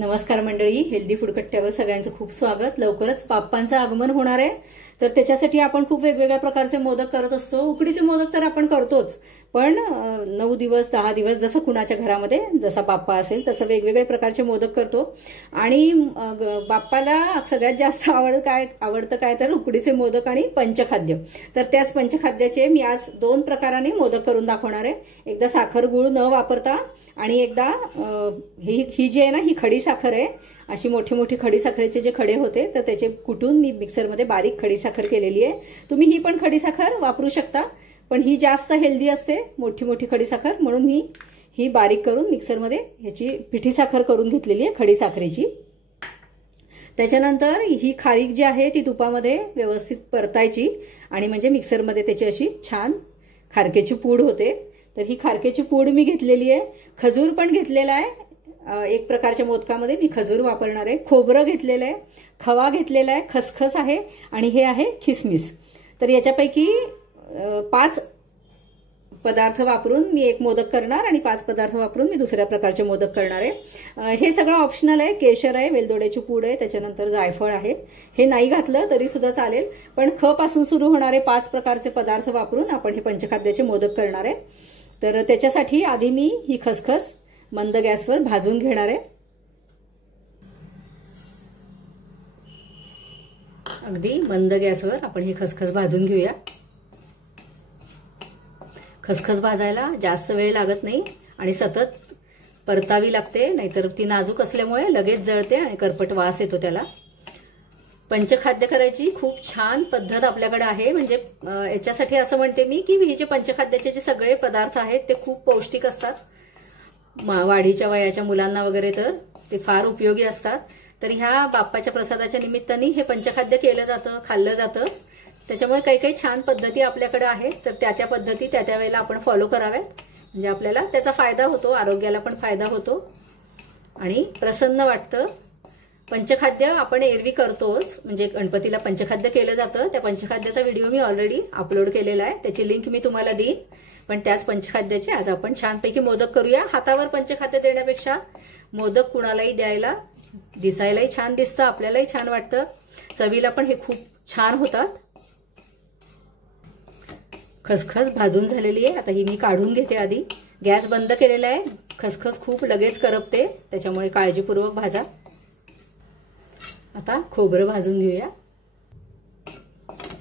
नमस्कार मंडळी, healthy food कट्ट्यावर सगळ्यांचं खूप स्वागत। लवकरच बाप्पांचं आगमन होणार आहे, तर त्याच्यासाठी आपण खूप वेगवेगळ्या प्रकारचे मोदक करत असतो। उकडीचे मोदक तर आपण करतोच, पण 9 दिवस 10 दिवस जसं कुणाच्या घरामध्ये जसा बाप्पा असेल तसं वेगवेगळे प्रकारचे मोदक करतो। आणि बाप्पाला सगळ्यात जास्त आवडतं काय तर उकडीचे मोदक आणि पंचखाद्य। तर त्याच पंचखाद्याचे मी आज 2 प्रकाराने मोदक करून दाखवणार आहे। एकदा साखर गुळ न वापरता आणि एकदा ही जी आहे ना, ही खडी साखर आहे। अशी मोठी मोठी खडी साखरेचे जे खडे होते तर त्याचे कुटून मी मिक्सरमध्ये बारीक खडी साखर केलेली आहे। तुम्ही ही पण खडी साखर वापरू शकता, पण ही जास्त हेल्दी असते मोठी मोठी खडी साखर, म्हणून मी ही बारीक करून मिक्सरमध्ये ह्याची पिठी साखर करून घेतलेली आहे खडी साखरेची। त्याच्यानंतर ही खारीक जी आहे ती तुपामध्ये व्यवस्थित परतायची आणि म्हणजे मिक्सरमध्ये त्याची अशी छान खारकेची पूड होते। तर ही खारकेची पूड मी घेतलेली आहे। खजूर पण घेतलेला आहे, एक प्रकारच्या मोदकामध्ये मी खजूर वापरणार आहे। खोबरं घेतलेलं आहे, खवा घेतलेला आहे, खसखस आहे आणि हे आहे खिसमिस। तर याच्यापैकी 5 पदार्थ वापरून मी एक मोदक करणार आणि 5 पदार्थ वापरून मी दुसऱ्या प्रकारचे मोदक करणार आहे। हे सगळं ऑप्शनल आहे। केशर आहे, वेलदोड्याची पूड आहे, त्याच्यानंतर जायफळ आहे। हे नाही घातलं तरी सुद्धा चालेल, पण ख पासून सुरू होणारे 5 प्रकारचे पदार्थ वापरून आपण हे पंचखाद्याचे मोदक करणार आहे। तर त्याच्यासाठी आधी मी ही खसखस मंद गॅसवर भाजून घेणार आहे। अगदी मंद गॅसवर आपण ही खसखस भाजून घेऊया। खसखस भाजायला जास्त वेळ लागत नाही आणि सतत परतावी लागते, नाहीतर ती नाजूक असल्यामुळे लगेच जळते आणि करपट वास येतो त्याला। पंचखाद्य करायची खूप छान पद्धत आपल्याकडे आहे। म्हणजे याच्यासाठी असं म्हणते मी की हे जे पंचखाद्याचे जे सगळे पदार्थ आहेत ते खूप पौष्टिक असतात। वाढीच्या वयाच्या मुलांना वगैरे तर ते फार उपयोगी असतात। तर ह्या बाप्पाच्या प्रसादाच्या निमित्ताने हे पंचखाद्य केलं जातं, खाल्लं जातं। त्याच्यामुळे काही काही छान पद्धती आपल्याकडे आहेत, तर त्या पद्धती त्या वेळेला आपण फॉलो कराव्यात, म्हणजे आपल्याला त्याचा फायदा होतो, आरोग्याला पण फायदा होतो आणि प्रसन्न वाटतं। पंचखाद्य आपण एरवी करतोच, म्हणजे गणपतीला पंचखाद्य केलं जातं। त्या पंचखाद्याचा व्हिडिओ मी ऑलरेडी अपलोड केलेला आहे, त्याची लिंक मी तुम्हाला देईन। पण त्याच पंचखाद्याचे आज आपण छानपैकी मोदक करूया। हातावर पंचखाद्य देण्यापेक्षा मोदक कुणालाही द्यायला दिसायलाही छान दिसतं, आपल्यालाही छान वाटतं, चवीला पण हे खूप छान होतात। खसखस भाजून झालेली आहे, आता ही मी काढून घेते। आधी गॅस बंद केलेला आहे। खसखस खूप लगेच करपते, त्याच्यामुळे काळजीपूर्वक भाजा। आता खोबरं भाजून घेऊया।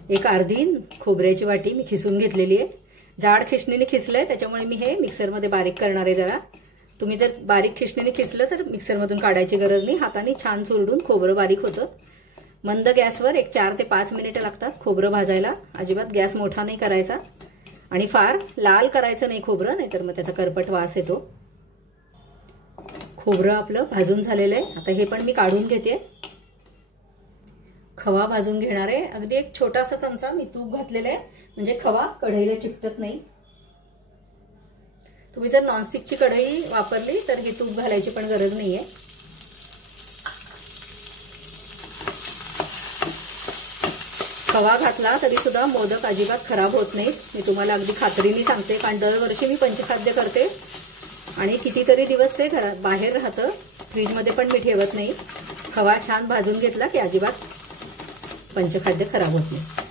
एक अर्धी खोबऱ्याची वाटी मी खिसून घेतलेली आहे। जाड खिसणीने खिसलंय, त्याच्यामुळे मी हे मिक्सरमध्ये बारीक करणार आहे जरा। तुम्ही जर बारीक खिसणीने खिसलं तर मिक्सरमधून काढायची गरज नाही, हाताने छान चुरडून खोबरं बारीक होतं। मंद गॅसवर एक 4 ते 5 मिनिटं लागतात खोबरं भाजायला। अजिबात गॅस मोठा नाही करायचा आणि फार लाल करायचं नाही खोबरं, नाहीतर मग त्याचा करपट वास येतो। खोबरं आपलं भाजून झालेलं आहे, आता हे पण मी काढून घेते। खवा भाजून घेणार आहे। अगदी एक छोटासा चमचा मी तूप घातलेलं आहे, म्हणजे खवा कढईला चिकटत नाही। तुम्ही जर नॉनस्टिकची कढई वापरली तर हे तूप घालायची पण गरज नाहीये। खवा घातला तरी सुद्धा मोदक अजिबात खराब होत नाहीत, मी तुम्हाला अगदी खात्रीने सांगते, कारण दरवर्षी मी पंचखाद्य करते आणि कितीतरी दिवस ते घरात बाहेर राहतं, फ्रीजमध्ये पण मी ठेवत नाही। खवा छान भाजून घेतला की अजिबात पंचखाद्य खराब होत नाही।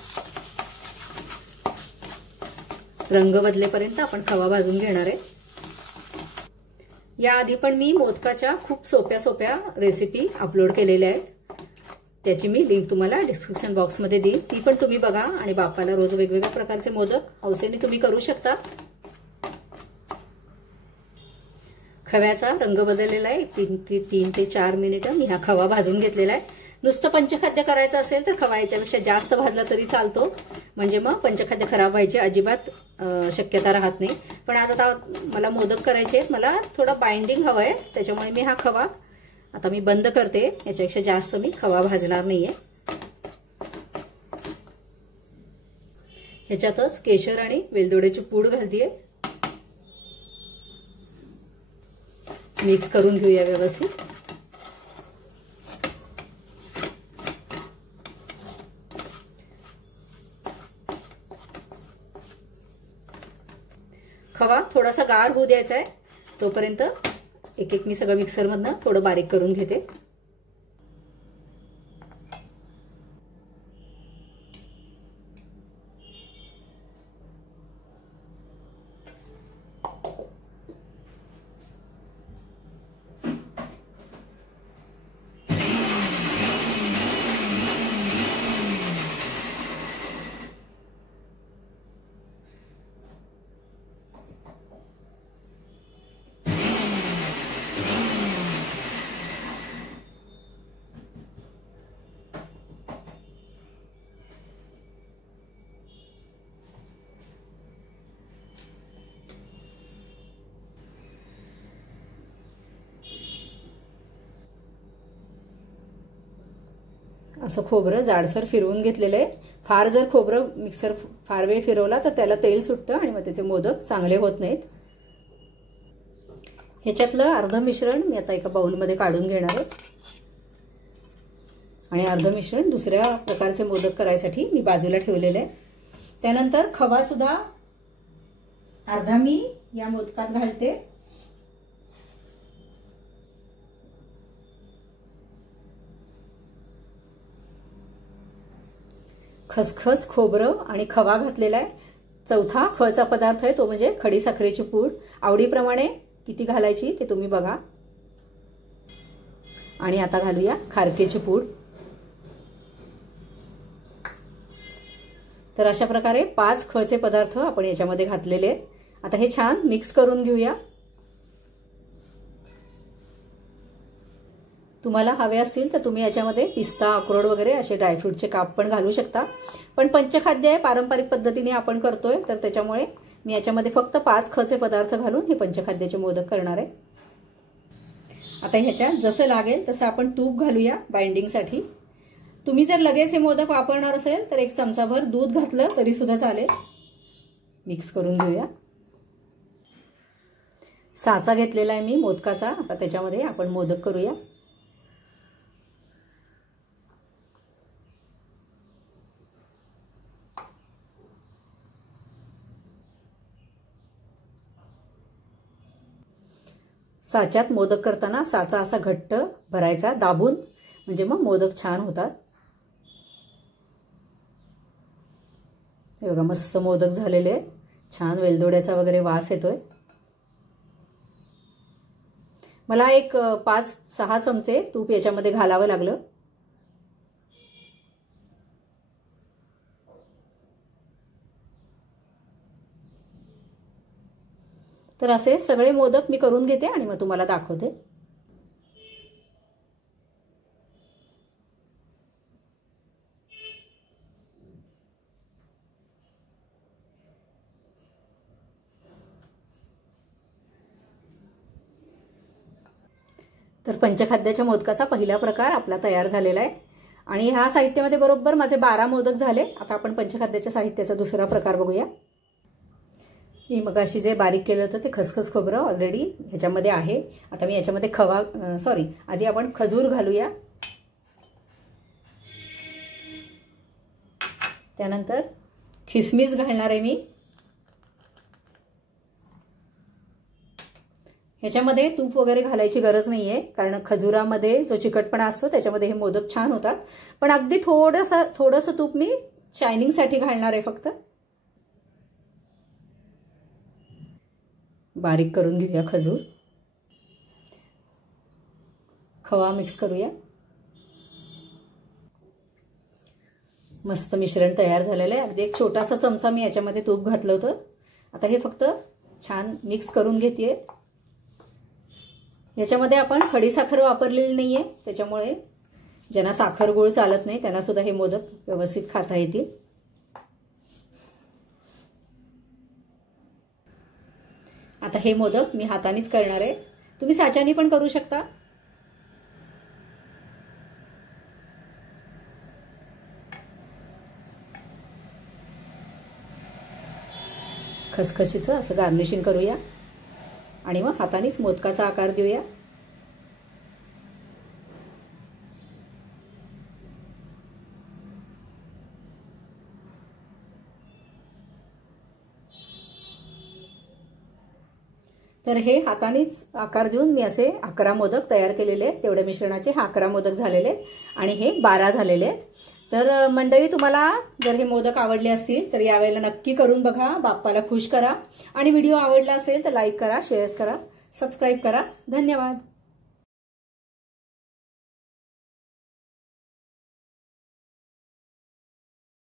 रंग बदलेपर्यंत आपण खवा भाजून घेणार आहे। याआधी पण मी मोदकाच्या खूप सोप्या रेसिपी अपलोड केलेल्या आहेत, त्याची मी लिंक तुम्हाला डिस्क्रिप्शन बॉक्समध्ये देईन, ती पण तुम्ही बघा आणि बाप्पाला रोज वेगवेगळ्या प्रकारचे मोदक हौसेने तुम्ही करू शकता। खव्याचा रंग बदललेला आहे, 3 ते 4 मिनिटं मी हा खवा भाजून घेतलेला आहे। नुसतं पंचखाद्य करायचं असेल तर खवा याच्यापेक्षा जास्त भाजला तरी चालतो, म्हणजे मग पंचखाद्य खराब व्हायची अजिबात शक्यता राहत नाही। पण आज आता मला मोदक करायचे आहेत, मला थोडं बाइंडिंग हवं आहे, त्याच्यामुळे मी हा खवा आता मी बंद करते। याच्यापेक्षा जास्त मी खवा भाजणार नाहीये। ह्याच्यातच केशर आणि वेलदोड्याची पूड घालतेय, मिक्स करून घेऊया व्यवस्थित। खवा थोडासा गार होऊ द्यायचा आहे, तोपर्यंत एक एक मी सगळं मिक्सरमधनं थोडं बारीक करून घेते. असं खोबरं जाडसर फिरवून घेतलेलं आहे. फार जर खोबरं मिक्सर फार वेळ फिरवला तर त्याला तेल सुटतं आणि मग त्याचे मोदक चांगले होत नाहीत. ह्याच्यातलं अर्ध मिश्रण मी आता एका बाउलमध्ये काढून घेणार आहे आणि अर्ध मिश्रण दुसऱ्या प्रकारचे मोदक करायसाठी मी बाजूला ठेवलेलं आहे. त्यानंतर खवा सुद्धा अर्धा मी या मोदकात घालते. खसखस, खोबरं आणि खवा घातलेला आहे. चौथा खचा पदार्थ आहे तो म्हणजे खडी साखरेची पूड. आवडीप्रमाणे किती घालायची ते तुम्ही बघा. आणि आता घालूया खारकेची पूड. तर अशा प्रकारे 5 खचे पदार्थ आपण याच्यामध्ये घातलेले आहेत. आता हे छान मिक्स करून घेऊया. तुम्हाला हवे असतील तर तुम्ही याच्यामध्ये पिस्ता, अक्रोड वगैरे असे ड्रायफ्रूटचे काप पण घालू शकता. पण पंचखाद्य आहे, पारंपरिक पद्धतीने आपण करतोय, तर त्याच्यामुळे मी याच्यामध्ये फक्त 5 खचे पदार्थ घालून हे पंचखाद्याचे मोदक करणार आहे. आता ह्याच्यात जसं लागेल तसं आपण तूप घालूया बाइंडिंगसाठी. तुम्ही जर लगेच हे मोदक वापरणार असेल तर 1 चमचाभर दूध घातलं तरी सुद्धा चालेल. मिक्स करून घेऊया. साचा घेतलेला आहे मी मोदकाचा. आता त्याच्यामध्ये आपण मोदक करूया. साच्यात मोदक करताना साचा असा घट्ट भरायचा दाबून, म्हणजे मग मोदक छान होतात. हे बघा मस्त मोदक झालेले आहेत. छान वेलदोड्याचा वगैरे वास येतोय. मला एक 5-6 चमचे तूप याच्यामध्ये घालावं लागलं. तर असे सगळे मोदक मी करून घेते आणि मग तुम्हाला दाखवते. तर पंचखाद्याच्या मोदकाचा पहिला प्रकार आपला तयार झालेला आहे आणि ह्या साहित्यामध्ये बरोबर माझे 12 मोदक झाले. आता आपण पंचखाद्याच्या साहित्याचा दुसरा प्रकार बघूया. मी मगाशी जे बारीक केलं होतं ते खसखस खोबरं ऑलरेडी ह्याच्यामध्ये आहे. आता मी याच्यामध्ये आधी आपण खजूर घालूया. त्यानंतर खिसमिस घालणार आहे मी. ह्याच्यामध्ये तूप वगैरे घालायची गरज नाहीये, कारण खजुरामध्ये जो चिकटपणा असतो त्याच्यामध्ये हे मोदक छान होतात. पण अगदी थोडंसं तूप मी शायनिंगसाठी घालणार आहे फक्त. बारीक करून घेऊया खजूर. खवा मिक्स करूया. मस्त मिश्रण तयार झालेलं आहे. अगदी एक छोटासा चमचा मी याच्यामध्ये तूप घातलं होतं. आता हे फक्त छान मिक्स करून घेतेय. याच्यामध्ये आपण खडीसाखर वापरलेली नाहीये, त्याच्यामुळे ज्यांना साखर गुळ चालत नाही त्यांना सुद्धा हे मोदक व्यवस्थित खाता येतील. आता हे मोदक मी हातानेच करणार आहे. तुम्ही साच्याने पण करू शकता. खसखशीचं असं गार्निशिंग करूया आणि मग हातानेच मोदकाचा आकार देऊया. तर हे हातानेच आकार देऊन मी असे 11 मोदक तयार केलेले आहेत. तेवढ्या मिश्रणाचे 11 मोदक झालेले आहेत आणि हे 12 झालेले आहेत. तर मंडळी, तुम्हाला जर हे मोदक आवडले असतील तर यावेळेला नक्की करून बघा, बाप्पाला खुश करा. आणि व्हिडिओ आवडला असेल तर लाईक करा, शेअर करा, सबस्क्राईब करा. धन्यवाद.